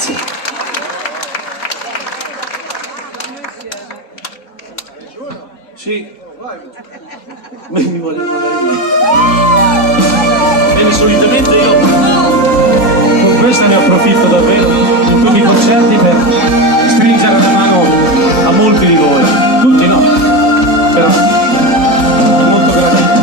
Grazie. Sì. Mi voglio mandare via. Bene, solitamente io con questa ne approfitto davvero in tutti i concerti per stringere la mano a molti di voi. Tutti no, però è molto gradito.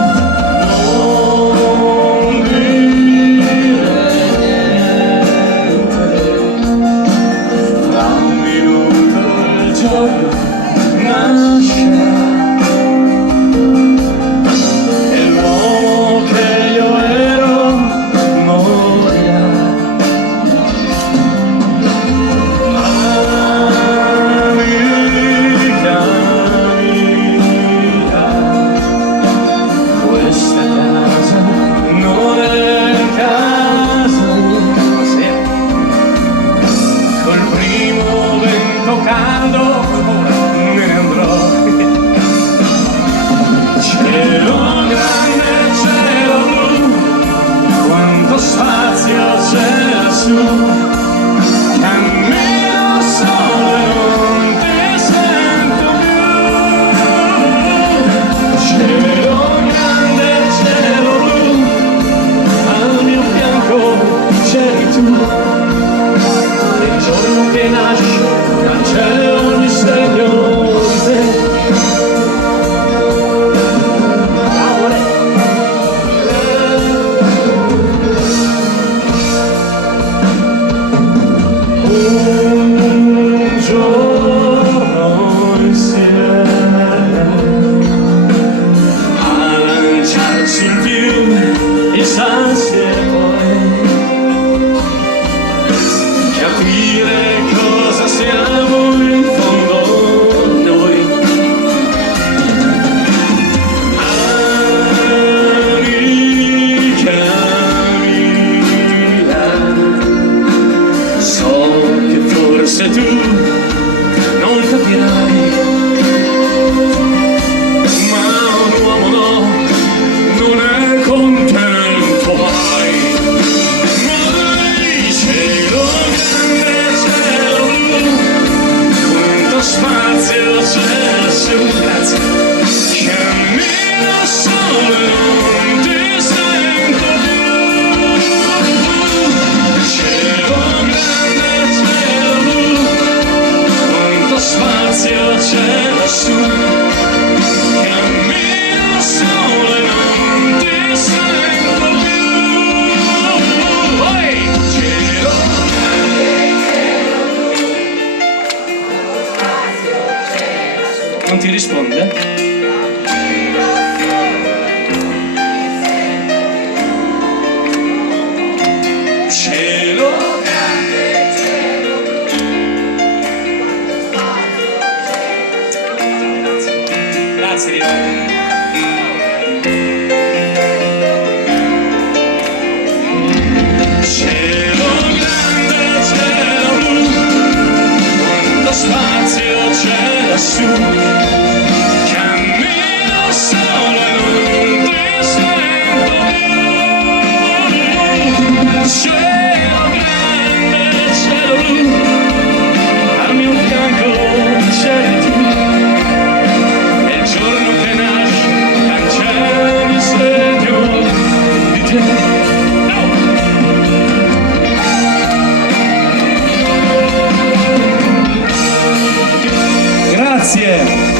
Non ti risponde? Cielo grande, cielo. Grazie Rita. Cielo grande, cielo blu, quanto spazio c'è lassù. Grazie.